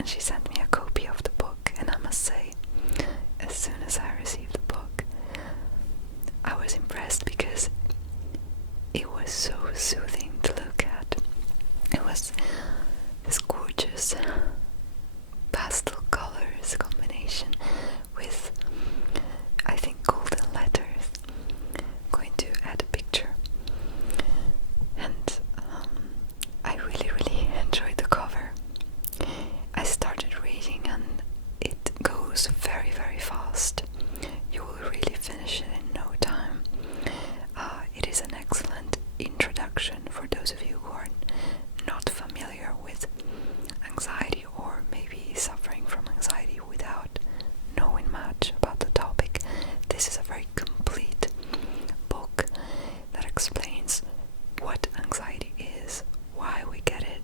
and she sent me a copy of the book, and I must say, as soon as I received the book, I was impressed because it was so soothing to look at. It was this gorgeous pastel colors combination with, I think, golden letters. I'm going to add a picture. And I really enjoyed the cover. I started reading and it goes very fast. You will really finish it in no time. It is an excellent introduction for those of you who are not familiar with anxiety, or maybe suffering from anxiety without knowing much about the topic. This is a very complete book that explains what anxiety is, why we get it,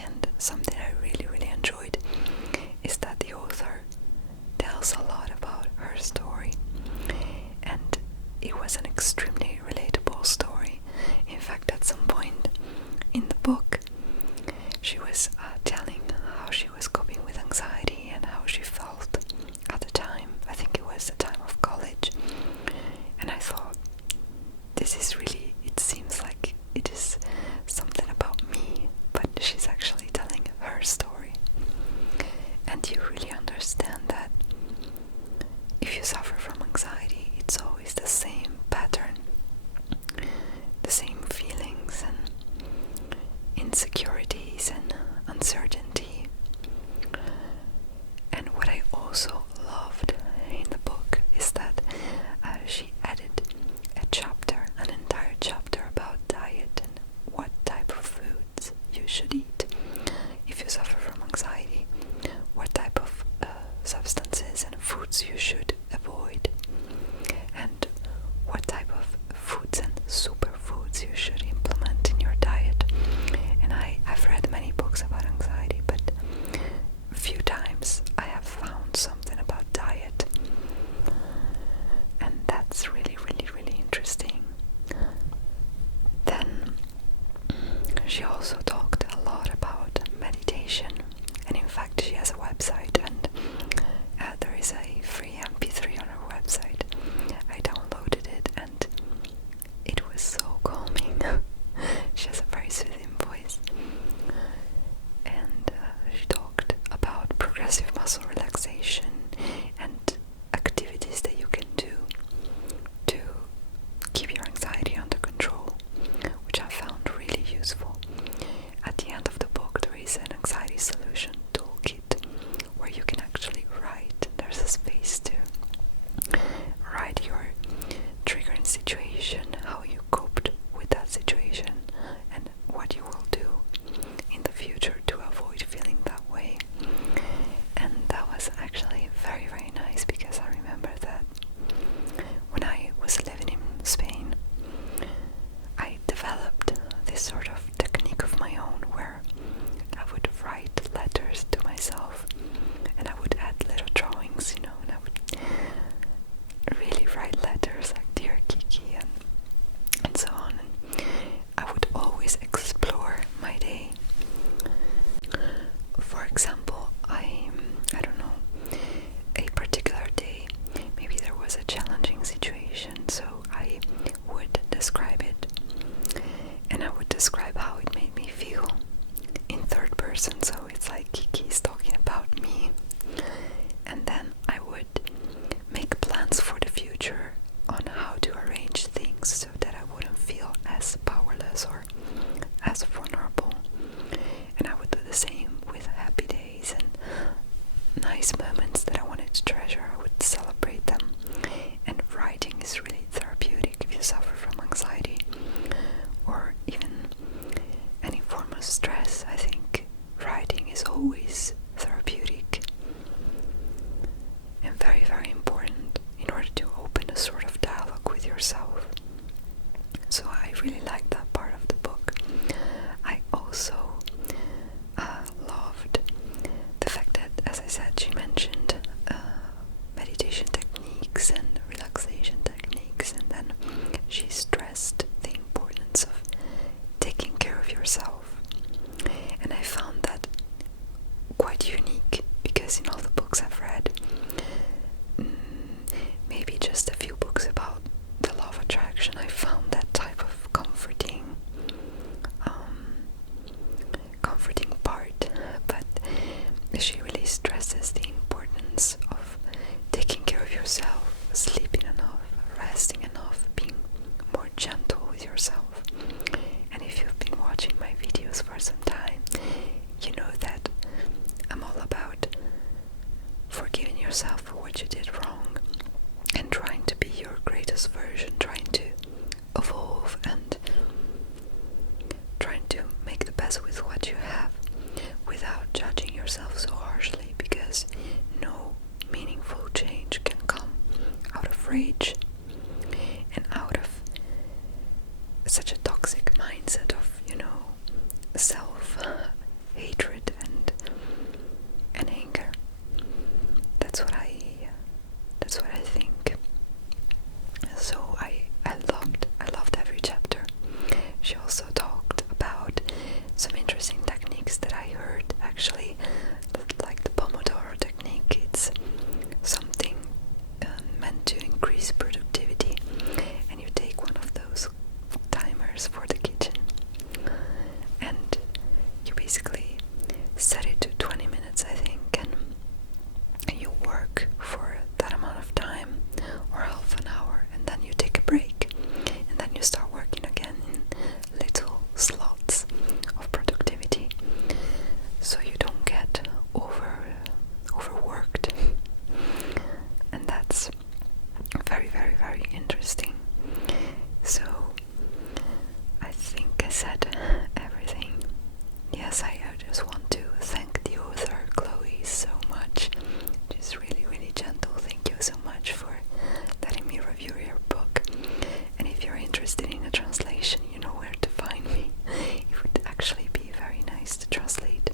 and something I really enjoyed is that the author tells a lot about her story, and it was an extremely relatable story. In fact, at some point in the book, she was telling how she was coping with anxiety and how she felt at the time. I think it was the time of college, and I thought, this is really, it seems like it is something about me, but she's actually telling her story. And you really understand that if you suffer from anxiety, it's always the same pattern, the same feelings and insecurities and uncertainty. And what I also loved in the book is that she added an entire chapter about diet and what type of foods you should eat if you suffer from anxiety, what type of substances and foods you should avoid, and what type of foods and superfoods you should implement in your diet. And I've read many books about anxiety, but a few times I have found something about diet, and that's really interesting. Then she also talked a lot about meditation, and in fact she has a website, and there is a free MP3 on her website. I downloaded it and it was so calming. She has a very soothing voice, and she talked about progressive muscle relaxation and activities that you can do to keep your anxiety under control, which I found really useful. At the end of the book, there is an anxiety solution toolkit where you can actually write. There's a space to write your triggering situation, how you coped with that situation, and what you will do in the future to avoid feeling that way. And that was she really stresses the importance of taking care of yourself, sleeping enough, resting enough, being more gentle with yourself. And if you've been watching my videos for some time, you know that I'm all about forgiving yourself for what you did wrong and trying to be your greatest version, trying to evolve and trying to make the best with what you have without judging yourself so harshly, because no meaningful change can come out of rage and out of such a toxic mindset of, self-hatred and anger. That's what I think. So I loved every chapter. She also talked about some interesting techniques that I heard, actually, like the Pomodoro technique. It's something meant to increase productivity, and you take one of those timers for the kitchen and you basically set it to 20 minutes, I think, and you work for that amount of time or half an hour, and then you take a break, and then you start working again in little slots of productivity, so you don't get overworked. And that's very, very, very interesting. So I think I said everything. Yes, I just want to thank the author, Chloe, so much. She's really, really gentle. Thank you so much for letting me review your book. And if you're interested in a translation, you know where to find me. It would actually be very nice to translate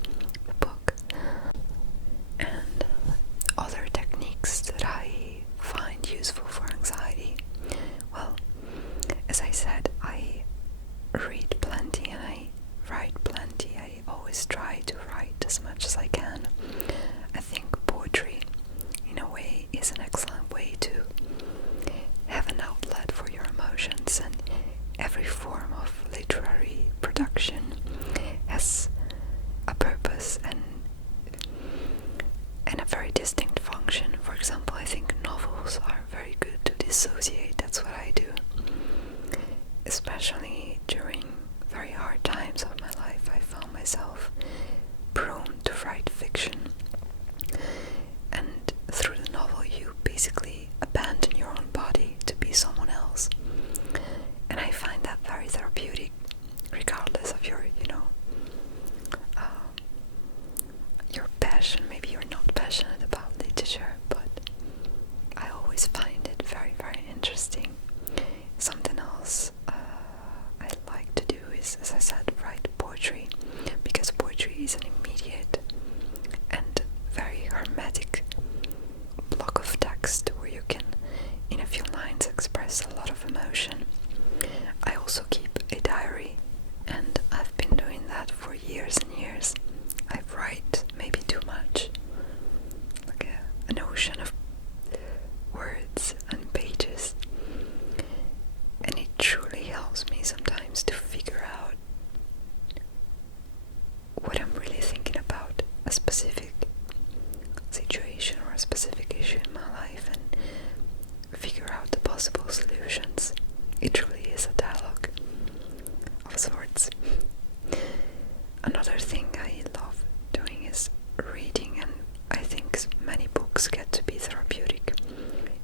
the book. And other techniques that I find useful for anxiety. Well, as I said, I read plenty and I write plenty. I always try to write as much as I can. I think poetry, in a way, is an excellent way to have an outlet for your emotions, and every form of literary production has a purpose and a very distinct function. For example, I think novels are very good to dissociate. That's what I do, especially during very hard times of my life. I found myself prone to write fiction, and through the novel you basically abandon your own body to be someone else, and I find that very therapeutic, regardless of your your passion. Maybe you're not passionate about literature, but I always find it very, very interesting. Something else I like to do is, as I said, write poetry, because poetry is an immediate and very hermetic block of text where you can, in a few lines, express a lot of emotion. I also keep a diary, and I've been doing that for years and years. I write maybe too much, like an ocean of words and pages, and it truly helps me sometimes to figure out what I'm really thinking about a specific situation or a specific issue in my life, and figure out the possible solutions. It truly is a dialogue of sorts. Another thing I love doing is reading, and I think many books get to be therapeutic.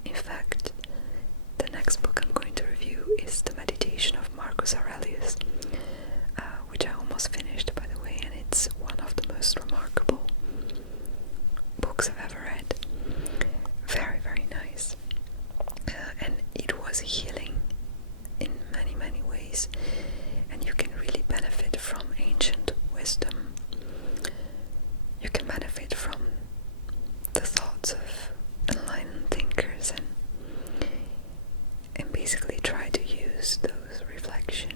In fact, the next book I'm going to review is The Meditation of Marcus Aurelius, which I almost finished, by the way, and it's one of the most remarkable books I've ever read. Very, very nice. And it was healing in many, many ways, and you can really benefit from ancient wisdom. You can benefit from the thoughts of enlightened thinkers, and basically try to use those reflections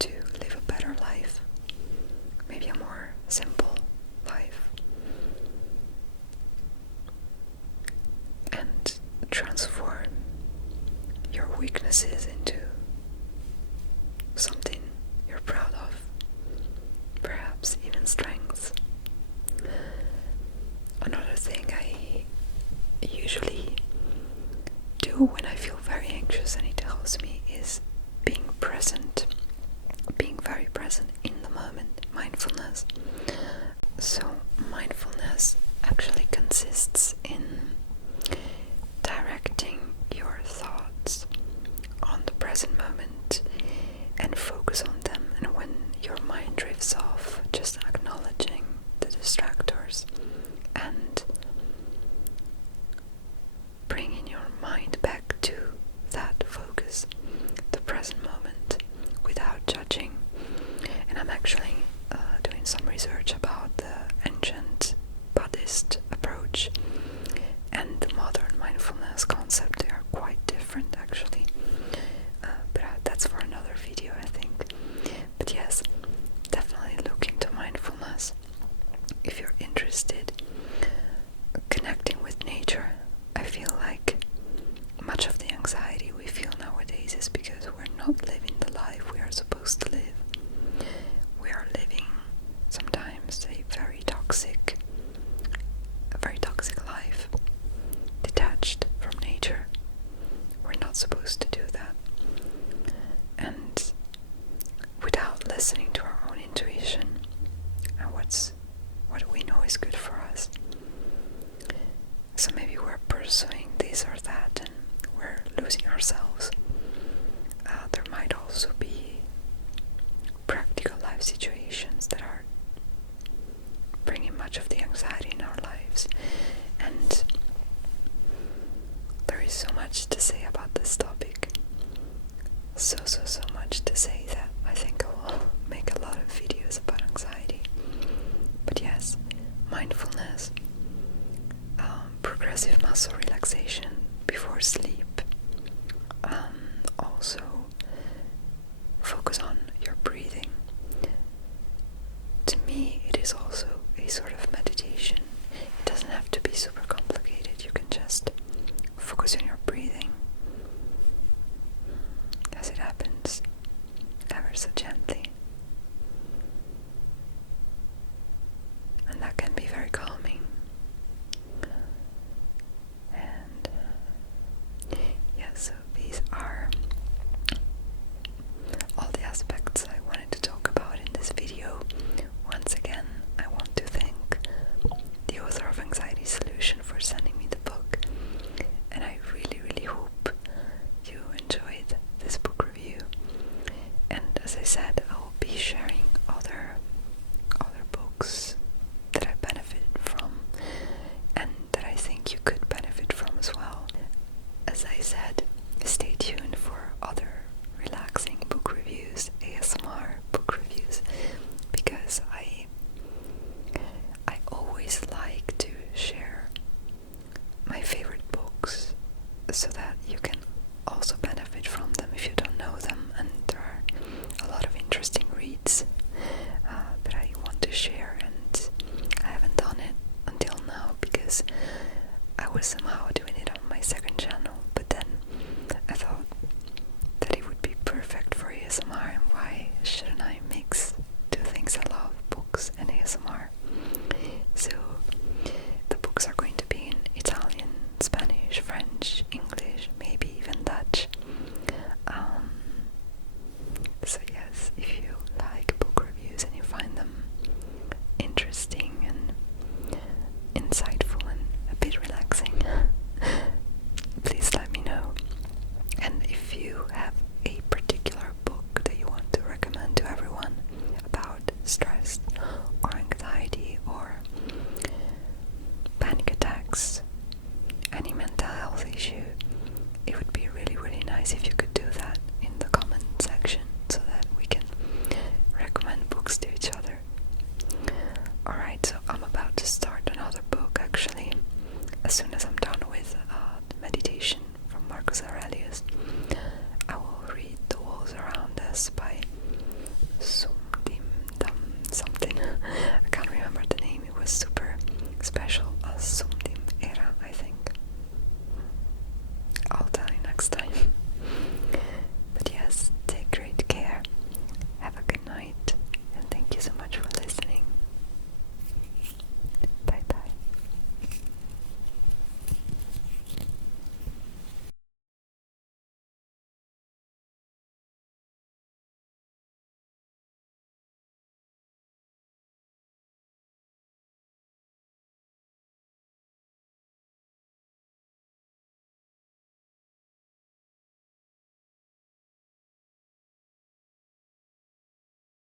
to live a better life, maybe a more simple life, and transform your weaknesses into something you're proud of, perhaps even strengths. consists in directing your thoughts on the present moment and focus on them, and when your mind drifts off, just acknowledging the distractors and bringing your mind back to that focus, the present moment, without judging. And I'm actually doing some research about the ancient Buddhist approach and the modern mindfulness concept. They are quite different actually, but that's for another video, I think. But yes, definitely look into mindfulness if you're interested. Connecting with nature, I feel like much of the anxiety we feel nowadays is because we're not living the life we are supposed to live. We are living sometimes a very toxic life, detached from nature. We're not supposed to do that. And without listening to our own intuition and what we know is good for us. So maybe we're pursuing this or that and we're losing ourselves. There might also be practical life situations that are bringing much of the anxiety in our lives. And there is so much to say about this topic. So much to say that I think I will make a lot of videos about anxiety. But yes, mindfulness, progressive muscle relaxation before sleep, also focus on your breathing. To me, it is also a sort of meditation. It doesn't have to be super complicated. You can just focus on your breathing as it happens, ever so gently. And that can be very calming. And yeah, so these are all the aspects I wanted to talk about in this video. Once again, I want to thank the author of Anxiety Solution for sending me the book, and I really hope you enjoyed this book review. And as I said, I will be sharing other books that I benefited from and that I think you could benefit from as well. As I said, stay tuned for other relaxing book reviews, ASMR book reviews, because I always like to share my favorite books so that you can also benefit from them if you don't know them. And there are a lot of interesting reads that I want to share, and I haven't done it until now because I was somehow doing it on my second channel, but then I thought that it would be perfect for ASMR, and why shouldn't I mix two things I love, books and ASMR? So the books are going to be in Italian, Spanish, French, English, maybe even Dutch. So yes, if you like book reviews and you find them interesting and insightful and a bit relaxing, please let me know. And if you have a particular book that you want to recommend to everyone about stress or anxiety or panic attacks, any mental health issue, it would be really nice if you could do that in the comment section so that we can recommend books to each other. Alright, so I'm about to start another book actually. As soon as I'm done with the meditation from Marcus Aurelius, I will read The Walls Around Us by something. I can't remember the name, it was super special.